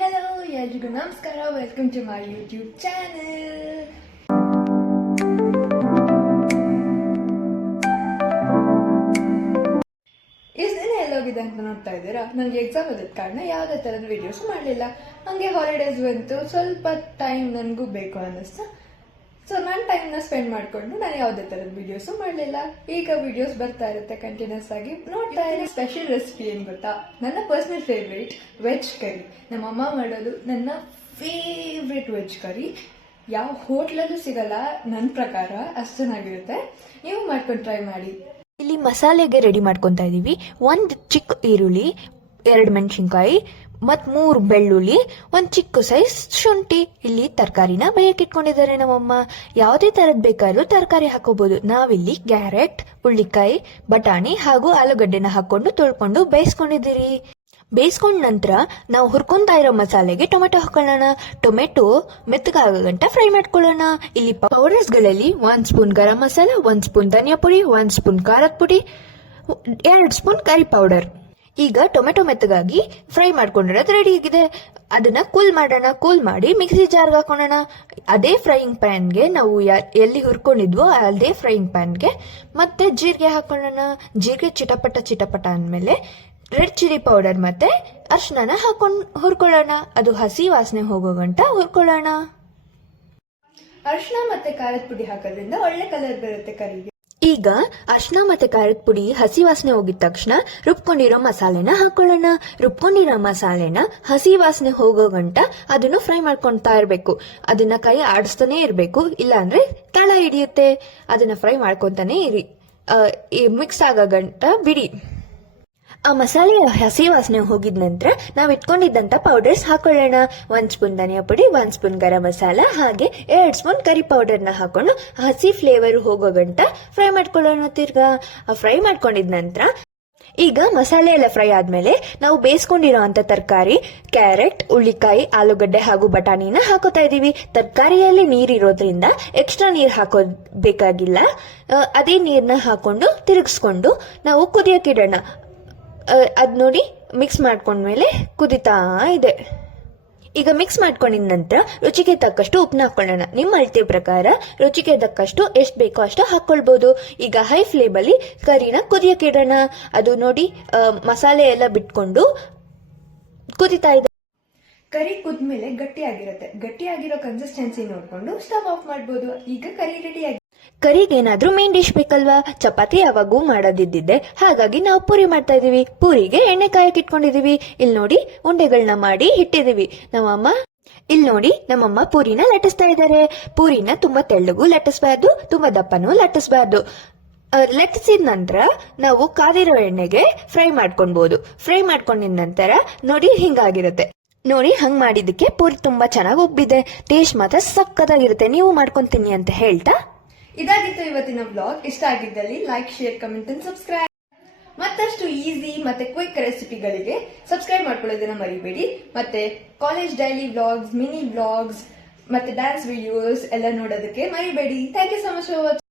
Hello, ಎಲ್ರಿಗೂ ನಮಸ್ಕಾರ. Welcome to my YouTube channel. ಇಷ್ಟು ದಿನ ಎಲ್ಲೋಗಿದೆ ಅಂತ ನೋಡ್ತಾ ಇದ್ದೀರಾ. ನನಗೆ ಎಕ್ಸಾಮ್ ಇದ್ದ ಕಾರಣ ಯಾವುದೇ ಥರದ ವಿಡಿಯೋಸ್ ಮಾಡಲಿಲ್ಲ. ಹಂಗೆ ಹಾಲಿಡೇಸ್ ಬಂತು, ಸ್ವಲ್ಪ ಟೈಮ್ ನನಗೂ ಬೇಕು ಅನ್ನಿಸ್ತು. ಸೊ ನನ್ನ ಟೈಮ್ನ ಸ್ಪೆಂಡ್ ಮಾಡಿಕೊಂಡು ನಾನು ಯಾವುದೇ ಥರದ ವಿಡಿಯೋಸು ಮಾಡಲಿಲ್ಲ. ಈಗ ವಿಡಿಯೋಸ್ ಬರ್ತಾ ಇರುತ್ತೆ ಕಂಟಿನ್ಯೂಸ್ ಆಗಿ ನೋಡ್ತಾ ಇರಿ. ಸ್ಪೆಷಲ್ ರೆಸಿಪಿ ಏನು ಗೊತ್ತಾ? ನನ್ನ ಪರ್ಸನಲ್ ಫೇವ್ರೇಟ್ ವೆಜ್ ಕರಿ. ನಮ್ಮಮ್ಮ ಮಾಡೋದು ನನ್ನ ಫೇವ್ರೇಟ್ ವೆಜ್ ಕರಿ. ಯಾವ ಹೋಟ್ಲಲ್ಲೂ ಸಿಗಲ್ಲ ನನ್ನ ಪ್ರಕಾರ, ಅಷ್ಟು ಚೆನ್ನಾಗಿರುತ್ತೆ. ನೀವು ಮಾಡ್ಕೊಂಡು ಟ್ರೈ ಮಾಡಿ. ಇಲ್ಲಿ ಮಸಾಲೆಗೆ ರೆಡಿ ಮಾಡ್ಕೊತಾ ಇದೀವಿ. 1 ಚಿಕ್ಕ ಈರುಳ್ಳಿ, 2 ಮೆಣಸಿನ್ಕಾಯಿ ಮತ್ 3 ಬೆಳ್ಳುಳ್ಳಿ, 1 ಚಿಕ್ಕ ಸೈಜ್ ಶುಂಠಿ. ಇಲ್ಲಿ ತರಕಾರಿನ ಬೇಯಕ್ಕೆ ಇಟ್ಕೊಂಡಿದ್ದಾರೆ ನಮ್ಮಮ್ಮ. ಯಾವುದೇ ತರದ್ ಬೇಕಾದ್ರೂ ತರಕಾರಿ ಹಾಕೋಬಹುದು. ನಾವಿಲ್ಲಿ ಕ್ಯಾರೆಟ್, ಹುಳ್ಳಿಕಾಯಿ, ಬಟಾಣಿ ಹಾಗೂ ಆಲೂಗಡ್ಡೆನ ಹಾಕೊಂಡು ತೊಳ್ಕೊಂಡು ಬೇಯಿಸ್ಕೊಂಡಿದ್ದೀರಿ. ಬೇಯಿಸ್ಕೊಂಡ ನಂತರ ನಾವು ಹುರ್ಕೊಂತಾ ಇರೋ ಮಸಾಲೆಗೆ ಟೊಮೆಟೊ ಹಾಕೊಳ್ಳೋಣ. ಟೊಮೆಟೊ ಮೆತ್ತಗಾಗೋ ಗಂಟ ಫ್ರೈ ಮಾಡ್ಕೊಳ್ಳೋಣ. ಇಲ್ಲಿ ಪೌಡರ್ಸ್ ಗಳಲ್ಲಿ 1 ಸ್ಪೂನ್ ಗರಂ ಮಸಾಲ, 1 ಸ್ಪೂನ್ ಧನಿಯಾ ಪುಡಿ, 1 ಸ್ಪೂನ್ ಖಾರದ ಪುಡಿ, 2 ಸ್ಪೂನ್ ಕರಿ ಪೌಡರ್. ಈಗ ಟೊಮೆಟೊ ಮೆತ್ತಗಾಗಿ ಫ್ರೈ ಮಾಡ್ಕೊಂಡಿರೋದು ರೆಡಿ ಆಗಿದೆ. ಅದನ್ನ ಕೂಲ್ ಮಾಡೋಣ. ಕೂಲ್ ಮಾಡಿ ಮಿಕ್ಸಿ ಜಾರ್ಗೆ ಹಾಕೊಳ್ಳೋಣ. ಅದೇ ಫ್ರೈಯಿಂಗ್ ಪ್ಯಾನ್ಗೆ ನಾವು ಎಲ್ಲಿ ಹುರ್ಕೊಂಡಿದ್ವೋ ಅದೇ ಫ್ರೈಯಿಂಗ್ ಪ್ಯಾನ್ಗೆ ಮತ್ತೆ ಜೀರಿಗೆ ಹಾಕೊಳ್ಳೋಣ. ಜೀರಿಗೆ ಚಿಟಪಟ ಅಂದ್ಮೇಲೆ ರೆಡ್ ಚಿಲ್ಲಿ ಪೌಡರ್ ಮತ್ತೆ ಅರ್ಶಿನ ಹಾಕೊಂಡು ಹುರ್ಕೊಳ್ಳೋಣ. ಅದು ಹಸಿ ವಾಸನೆ ಹೋಗೋ ಗಂಟ ಹುರ್ಕೊಳ್ಳೋಣ. ಅರ್ಶಿನ ಮತ್ತೆ ಖಾರದ ಪುಡಿ ಹಾಕೋದ್ರಿಂದ ಒಳ್ಳೆ ಕಲರ್ ಬರುತ್ತೆ ಕರಿಗೆ. ಈಗ ಅರ್ಶಿನ ಮತ್ತೆ ಖಾರದ ಪುಡಿ ಹಸಿ ವಾಸನೆ ಹೋಗಿದ ತಕ್ಷಣ ರುಬ್ಕೊಂಡಿರೋ ಮಸಾಲೆನ ಹಾಕೊಳ್ಳೋಣ. ರುಬ್ಕೊಂಡಿರೋ ಮಸಾಲೆನ ಹಸಿ ವಾಸನೆ ಹೋಗೋ ಗಂಟ ಅದನ್ನು ಫ್ರೈ ಮಾಡ್ಕೊಳ್ತಾ ಇರ್ಬೇಕು. ಅದನ್ನ ಕೈ ಆಡಿಸ್ತಾನೆ ಇರ್ಬೇಕು, ಇಲ್ಲಾಂದ್ರೆ ತಳ ಹಿಡಿಯುತ್ತೆ. ಅದನ್ನ ಫ್ರೈ ಮಾಡ್ಕೊಂತಾನೆ ಇರಿ. ಮಿಕ್ಸ್ ಆಗೋ ಗಂಟ ಬಿಡಿ. ಆ ಮಸಾಲೆ ಹಸಿ ವಾಸನೆ ಹೋಗಿದ ನಂತರ ನಾವು ಇಟ್ಕೊಂಡಿದ್ದಂತ ಪೌಡರ್ಸ್ ಹಾಕೊಳ್ಳೋಣ. 1 ಸ್ಪೂನ್ ಧನಿಯಾ ಪುಡಿ, 1 ಸ್ಪೂನ್ ಗರಂ ಮಸಾಲ, ಹಾಗೆ 2 ಸ್ಪೂನ್ ಕರಿ ಪೌಡರ್ನ ಹಾಕೊಂಡು ಹಸಿ ಫ್ಲೇವರ್ ಹೋಗೋ ಗಂಟ ಫ್ರೈ ಮಾಡ್ಕೊಳ್ಳೋಣ. ತಿರ್ಗಾ ಫ್ರೈ ಮಾಡ್ಕೊಂಡಿದ ನಂತರ ಈಗ ಮಸಾಲೆ ಎಲ್ಲ ಫ್ರೈ ಆದ್ಮೇಲೆ ನಾವು ಬೇಯಿಸ್ಕೊಂಡಿರೋ ಅಂತ ತರಕಾರಿ ಕ್ಯಾರೆಟ್, ಹುಳ್ಳಿಕಾಯಿ, ಆಲೂಗಡ್ಡೆ ಹಾಗೂ ಬಟಾಣಿನ ಹಾಕೋತಾ ಇದೀವಿ. ತರಕಾರಿಯಲ್ಲಿ ನೀರಿರೋದ್ರಿಂದ ಎಕ್ಸ್ಟ್ರಾ ನೀರ್ ಹಾಕೋದ್ ಬೇಕಾಗಿಲ್ಲ. ಅದೇ ನೀರ್ನ ಹಾಕೊಂಡು ತಿರುಗಿಸ್ಕೊಂಡು ನಾವು ಕುದಿಯಕ್ಕಿಡೋಣ. ಅದ್ ನೋಡಿ ಮಿಕ್ಸ್ ಮಾಡ್ಕೊಂಡ್ಮೇಲೆ ಕುದಿತಾ ಇದೆ. ಈಗ ಮಿಕ್ಸ್ ಮಾಡ್ಕೊಂಡಿದ ನಂತರ ರುಚಿಗೆ ತಕ್ಕಷ್ಟು ಉಪ್ಪನ್ನ ಹಾಕೊಳ್ಳೋಣ. ನಿಮ್ಮ ಅಳತೆ ಪ್ರಕಾರ ರುಚಿಗೆ ತಕ್ಕಷ್ಟು ಎಷ್ಟು ಬೇಕೋ ಅಷ್ಟು ಹಾಕೊಳ್ಬಹುದು. ಈಗ ಹೈ ಫ್ಲೇಮ್ ಅಲ್ಲಿ ಕರಿನ ಕುದಿಯಕ್ಕಿಡೋಣ. ಅದು ನೋಡಿ ಮಸಾಲೆ ಎಲ್ಲ ಬಿಟ್ಕೊಂಡು ಕುದಿತಾ ಇದೆ. ಕರಿ ಕುದ್ಮೇಲೆ ಗಟ್ಟಿಯಾಗಿರೋ ಕನ್ಸಿಸ್ಟೆನ್ಸಿ ನೋಡ್ಕೊಂಡು ಸ್ಟವ್ ಆಫ್ ಮಾಡಬಹುದು. ಈಗ ಕರಿ ರೆಡಿ ಆಗಿದೆ. ಕರಿಗೇನಾದ್ರೂ ಮೇನ್ ಡಿಶ್ ಬೇಕಲ್ವಾ? ಚಪಾತಿ ಯಾವಾಗೂ ಮಾಡೋದಿದ್ದಿದ್ದೆ, ಹಾಗಾಗಿ ನಾವು ಪೂರಿ ಮಾಡ್ತಾ ಇದೀವಿ. ಪೂರಿಗೆ ಎಣ್ಣೆ ಕಾಯಕ್ಕೆ ಇಟ್ಕೊಂಡಿದೀವಿ. ಇಲ್ಲಿ ನೋಡಿ ಉಂಡೆಗಳನ್ನ ಮಾಡಿ ಇಟ್ಟಿದೀವಿ. ನಮ್ಮಮ್ಮ ಪೂರಿನ ಲಟ್ಟಿಸ್ತಾ ಇದ್ದಾರೆ. ಪೂರಿನ ತುಂಬಾ ತೆಳ್ಳಗೂ ಲಟ್ಟಿಸಬಾರ್ದು, ತುಂಬಾ ದಪ್ಪನೂ ಲಟ್ಟಿಸಬಾರ್ದು. ಲಟ್ಟಿಸಿದ ನಂತರ ನಾವು ಕಾದಿರೋ ಎಣ್ಣೆಗೆ ಫ್ರೈ ಮಾಡ್ಕೊಬಹುದು. ಫ್ರೈ ಮಾಡ್ಕೊಂಡಿದ ನಂತರ ನೋಡಿ ಹಿಂಗಾಗಿರುತ್ತೆ. ನೋಡಿ ಹಂಗ್ ಮಾಡಿದಕ್ಕೆ ಪೂರಿ ತುಂಬಾ ಚೆನ್ನಾಗಿ ಉಬ್ಬಿದೆ. ಟೇಸ್ಟ್ ಮಾತ್ರ ಸಕ್ಕತ್ತಾಗಿರುತ್ತೆ. ನೀವು ಮಾಡ್ಕೊಂತೀನಿ ಅಂತ ಹೇಳ್ತಾ ಇದಾಗಿತ್ತು ಇವತ್ತಿನ ಬ್ಲಾಗ್. ಇಷ್ಟ ಆಗಿದ್ದಲ್ಲಿ like, share, comment and subscribe. ಮತ್ತಷ್ಟು ಈಸಿ ಮತ್ತೆ ಕ್ವಿಕ್ ರೆಸಿಪಿಗಳಿಗೆ ಸಬ್ಸ್ಕ್ರೈಬ್ ಮಾಡ್ಕೊಳ್ಳೋದನ್ನ ಮರಿಬೇಡಿ. ಮತ್ತೆ college daily vlogs, mini vlogs ಮತ್ತೆ ಡ್ಯಾನ್ಸ್ ವಿಡಿಯೋಸ್ ಎಲ್ಲ ನೋಡೋದಕ್ಕೆ ಮರಿಬೇಡಿ. Thank you so much for watching.